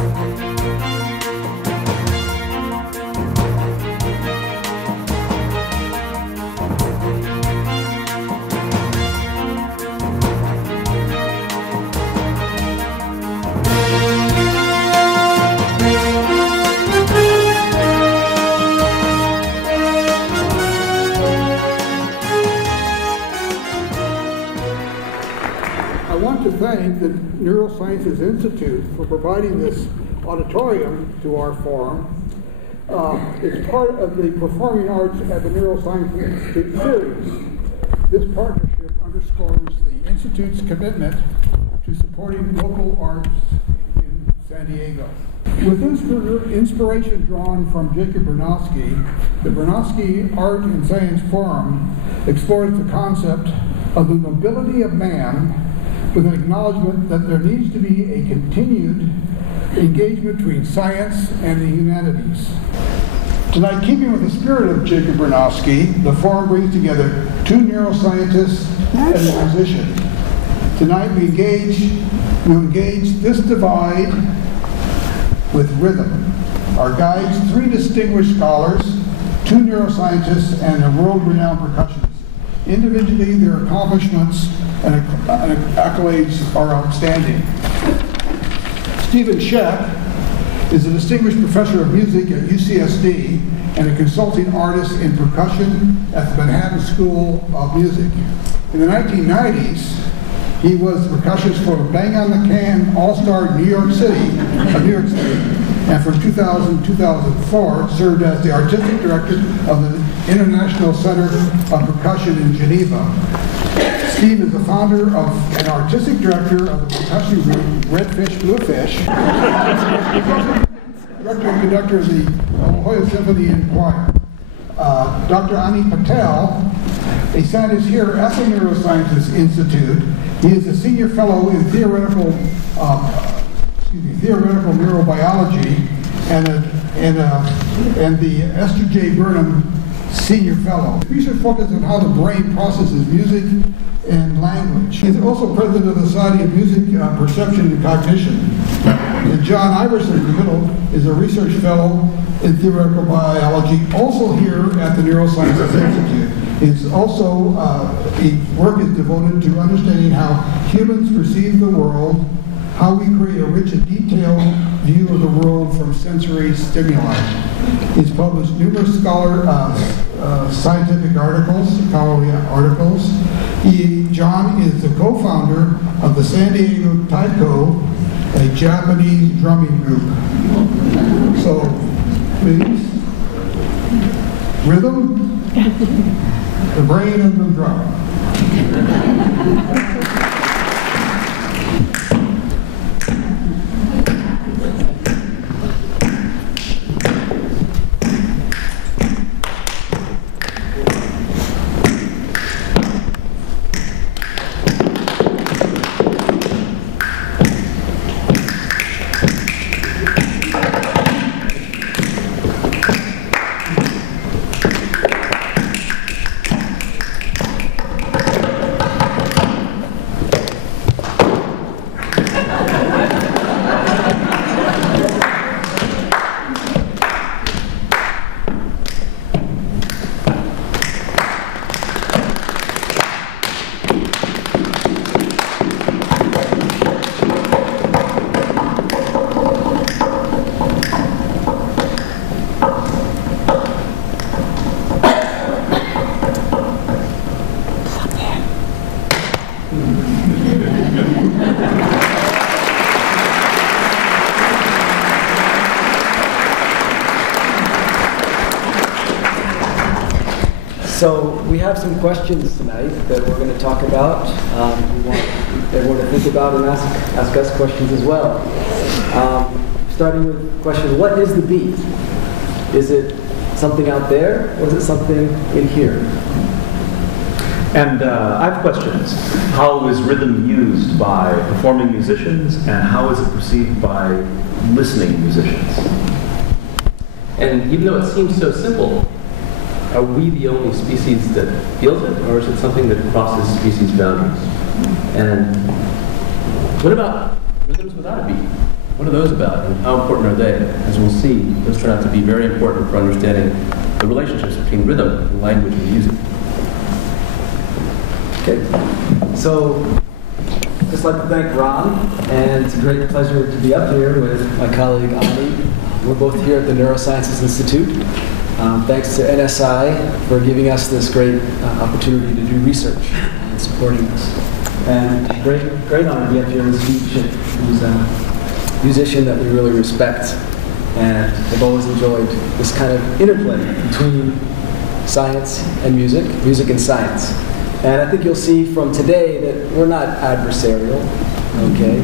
Thank the Neurosciences Institute for providing this auditorium to our forum. It's part of the Performing Arts at the Neuroscience Institute series. This partnership underscores the Institute's commitment to supporting local arts in San Diego. With inspiration drawn from Jacob Bronowski, the Bronowski Art and Science Forum explores the concept of the nobility of man with an acknowledgement that there needs to be a continued engagement between science and the humanities. Tonight, keeping with the spirit of Jacob Bronowski, the forum brings together two neuroscientists and a musician. Tonight, we engage this divide with rhythm. Our guides, three distinguished scholars, two neuroscientists, and a world-renowned percussionists. Individually, their accomplishments and accolades are outstanding. Stephen Scheck is a distinguished professor of music at UCSD and a consulting artist in percussion at the Manhattan School of Music. In the 1990s, he was the percussionist for Bang on the Can All-Star New York City, and from 2000 to 2004 served as the artistic director of the International Center of Percussion in Geneva. Steve is the founder of and artistic director of the percussion group Redfish Bluefish, director and conductor of the La Jolla Symphony and Choir. Dr. Ani Patel, a scientist here at the Neurosciences Institute. He is a senior fellow in theoretical neurobiology and the Esther J. Burnham Senior Fellow. Research focuses on how the brain processes music and language. He is also president of the Society of Music Perception and Cognition. And John Iverson in the middle is a research fellow in theoretical biology, also here at the Neurosciences Institute. It's also, work is devoted to understanding how humans perceive the world, how we create a rich and detailed view of the world from sensory stimuli. He's published numerous scientific articles, scholarly articles. John is the co-founder of the San Diego Taiko, a Japanese drumming group. So, please, rhythm, the brain and the drum. So we have some questions tonight that we're going to talk about. We want everyone to think about and ask us questions as well. Starting with the question, what is the beat? Is it something out there, or is it something in here? And I have questions. How is rhythm used by performing musicians, and how is it perceived by listening musicians? And even though it seems so simple, are we the only species that feels it, or is it something that crosses species boundaries? And what about rhythms without a beat? What are those about, and how important are they? As we'll see, those turn out to be very important for understanding the relationships between rhythm and language and music. Okay, so I'd just like to thank Ron, and it's a great pleasure to be up here with my colleague Ani. We're both here at the Neurosciences Institute. Thanks to NSI for giving us this great opportunity to do research and supporting us. And great honor to be up here with Steve Schick, who's a musician that we really respect. And I've always enjoyed this kind of interplay between science and music and science. And I think you'll see from today that we're not adversarial, okay?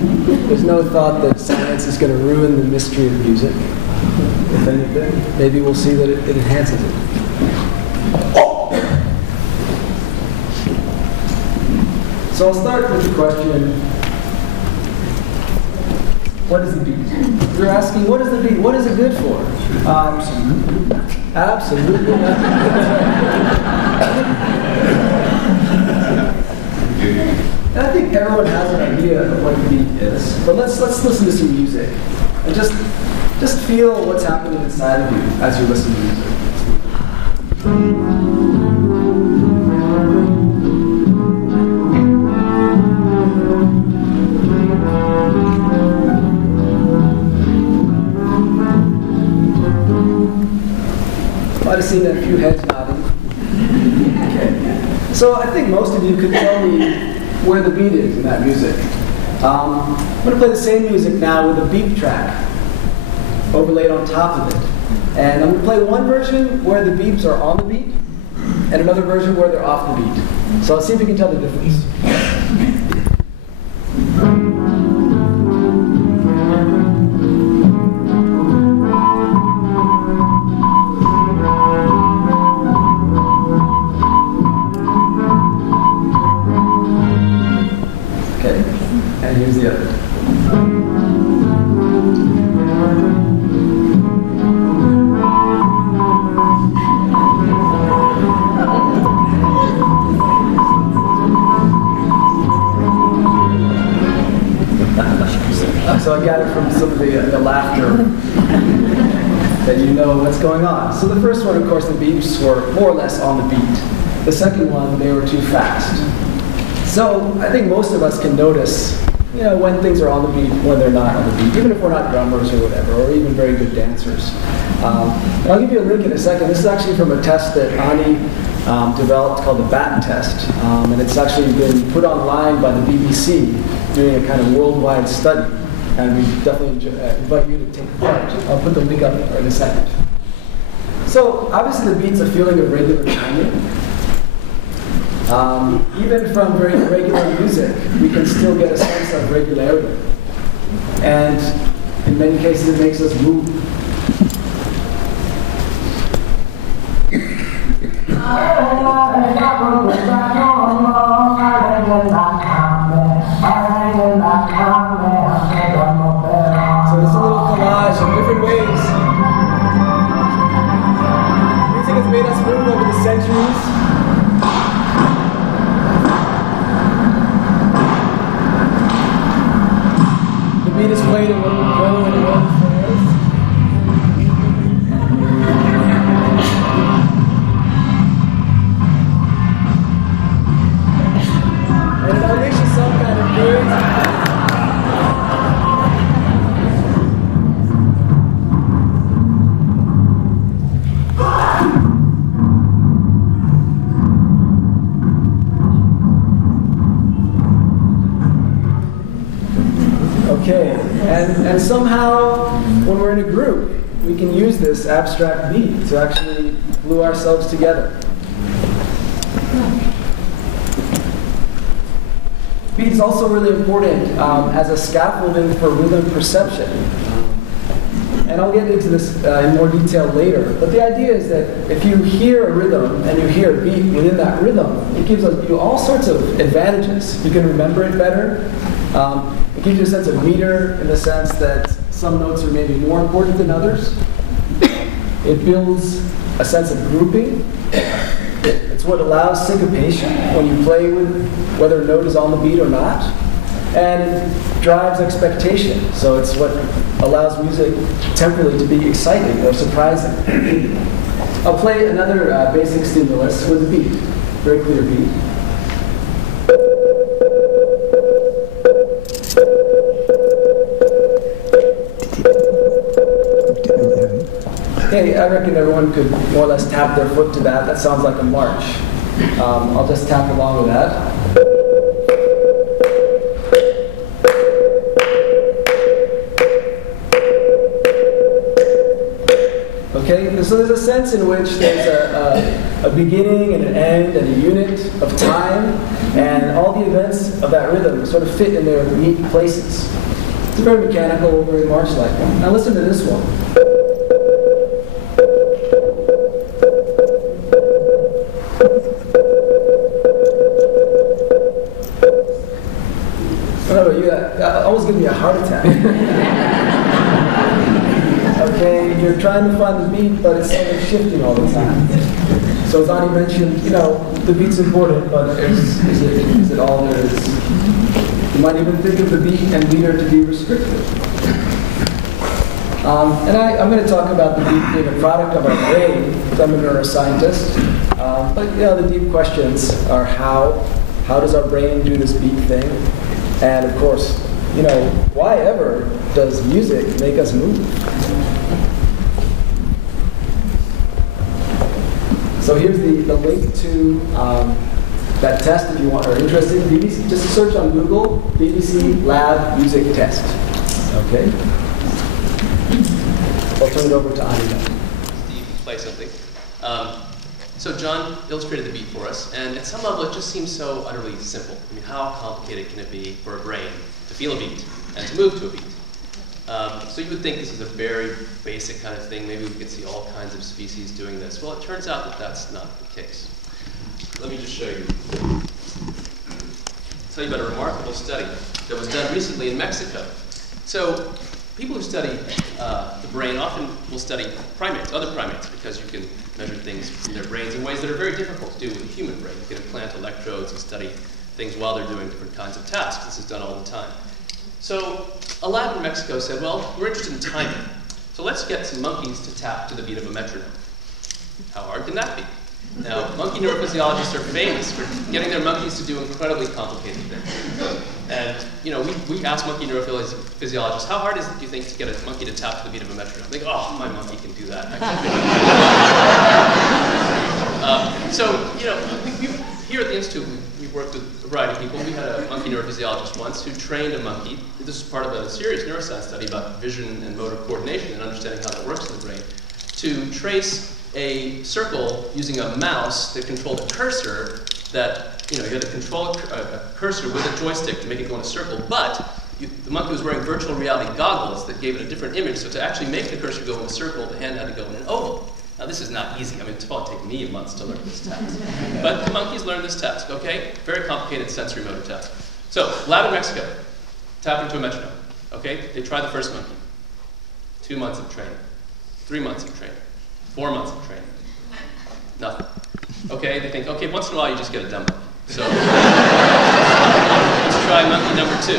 There's no thought that science is going to ruin the mystery of music. If anything, maybe we'll see that it enhances it. So I'll start with the question, what is the beat? You're asking, what is the beat? What is it good for? Absolutely nothing. And I think everyone has an idea of what a beat is, but let's listen to some music and just feel what's happening inside of you as you listen to music. Might have seen a few heads nodding. Okay. So I think most of you could tell me where the beat is in that music. I'm going to play the same music now with a beat track overlaid on top of it. And I'm going to play one version where the beeps are on the beat, and another version where they're off the beat. So let's see if we can tell the difference. Okay, and here's the other. So I gather from some of the laughter that you know what's going on. So the first one, of course, the beeps were more or less on the beat. The second one, they were too fast. So I think most of us can notice, when things are on the beat, when they're not on the beat, even if we're not drummers or whatever, or even very good dancers. And I'll give you a link in a second. This is actually from a test that Ani developed called the BAT test. And it's actually been put online by the BBC doing a kind of worldwide study. And we definitely invite you to take part. I'll put the link up in a second. So obviously the beat's a feeling of regular timing. Even from very irregular music, we can still get a sense of regularity. And in many cases, it makes us move. So it's a little collage of different ways. Music has made us move over the centuries. The beat is played in one go and in one phrase. And it unleashes some kind of good. Okay, and somehow, when we're in a group, we can use this abstract beat to actually glue ourselves together. Beat is also really important as a scaffolding for rhythm perception. And I'll get into this in more detail later. But the idea is that if you hear a rhythm and you hear a beat within that rhythm, it gives you all sorts of advantages. You can remember it better. It gives you a sense of meter in the sense that some notes are maybe more important than others. It builds a sense of grouping. It's what allows syncopation when you play with whether a note is on the beat or not. And it drives expectation. So it's what allows music temporarily to be exciting or surprising. I'll play another basic stimulus with a beat, very clear beat. Okay, I reckon everyone could more or less tap their foot to that. That sounds like a march. I'll just tap along with that. Okay, so there's a sense in which there's a beginning and an end and a unit of time, and all the events of that rhythm sort of fit in their neat places. It's very mechanical, very march-like. Now listen to this one. I don't know about you, that almost gives me a heart attack. Okay, you're trying to find the beat, but it's sort of shifting all the time. So as Ani mentioned, you know, the beat's important, but is it all there is? You might even think of the beat and meter to be restrictive. And I'm going to talk about the beat being a product of our brain, because I'm a neuroscientist. But you know, the deep questions are how does our brain do this beat thing? And of course, you know, why ever does music make us move? So here's the link to that test if you are interested. BBC, just search on Google, BBC Lab Music Test. Okay? I'll turn it over to Ani now. Steve, play something. So John illustrated the beat for us, and at some level it just seems so utterly simple. I mean, how complicated can it be for a brain to feel a beat and to move to a beat? So you would think this is a very basic kind of thing. Maybe we could see all kinds of species doing this. Well, it turns out that that's not the case. Let me just show you. I'll tell you about a remarkable study that was done recently in Mexico. So people who study the brain often will study primates, other primates, because you can measure things from their brains in ways that are very difficult to do with the human brain. You can implant electrodes and study things while they're doing different kinds of tasks. This is done all the time. So a lab in Mexico said, well, we're interested in timing. So let's get some monkeys to tap to the beat of a metronome. How hard can that be? Now, monkey neurophysiologists are famous for getting their monkeys to do incredibly complicated things. And, you know, we asked monkey neurophysiologists, how hard is it, do you think, to get a monkey to tap to the beat of a metronome? They go, oh, my monkey can do that. So, you know, here at the Institute, we worked with a variety of people. We had a monkey neurophysiologist once who trained a monkey. This is part of a serious neuroscience study about vision and motor coordination and understanding how that works in the brain, to trace a circle using a mouse that controlled a cursor that, you know, you had to control a cursor with a joystick to make it go in a circle, but the monkey was wearing virtual reality goggles that gave it a different image, so to actually make the cursor go in a circle, the hand had to go in an oval. Now this is not easy. I mean, it's probably taken me months to learn this task. But the monkeys learned this task, okay? Very complicated sensory motor task. So, lab in Mexico, tapping to a metronome, okay? They try the first monkey. 2 months of training, 3 months of training, 4 months of training. Nothing. Okay, they think, okay, once in a while you just get a dumb monkey. So, let's try monkey number 2.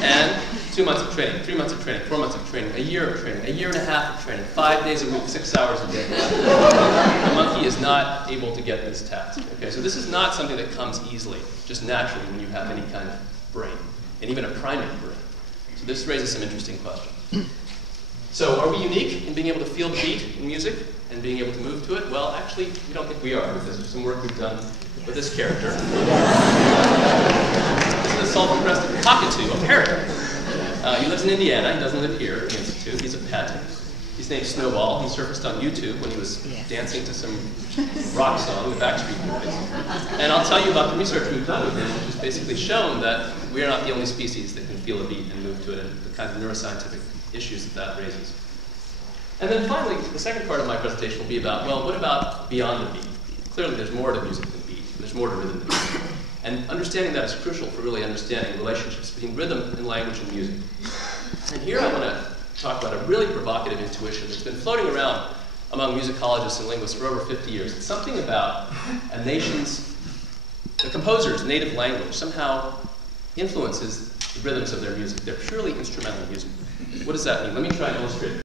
And 2 months of training, 3 months of training, 4 months of training, a year of training, a year and a half of training, 5 days a week, 6 hours a day. The monkey is not able to get this task. Okay, so this is not something that comes easily, just naturally when you have any kind of brain, and even a primate brain. So this raises some interesting questions. So are we unique in being able to feel the beat in music and being able to move to it? Well, actually, we don't think we are, because there's some work we've done with this character. This is a sulfur-crested cockatoo, a parrot. He lives in Indiana. He doesn't live here at the Institute. He's a pet. He's named Snowball. He surfaced on YouTube when he was dancing to some rock song, the Backstreet Boys. And I'll tell you about the research we've done with him, which has basically shown that we are not the only species that can feel a beat and move to it, and the kinds of neuroscientific issues that that raises. And then finally, the second part of my presentation will be about, well, what about beyond the beat? Clearly, there's more to music than beat. There's more to rhythm than beat. And understanding that is crucial for really understanding relationships between rhythm and language and music. And here I want to talk about a really provocative intuition that's been floating around among musicologists and linguists for over 50 years. It's something about a nation's, the composer's native language somehow influences the rhythms of their music. They're purely instrumental music. What does that mean? Let me try and illustrate it.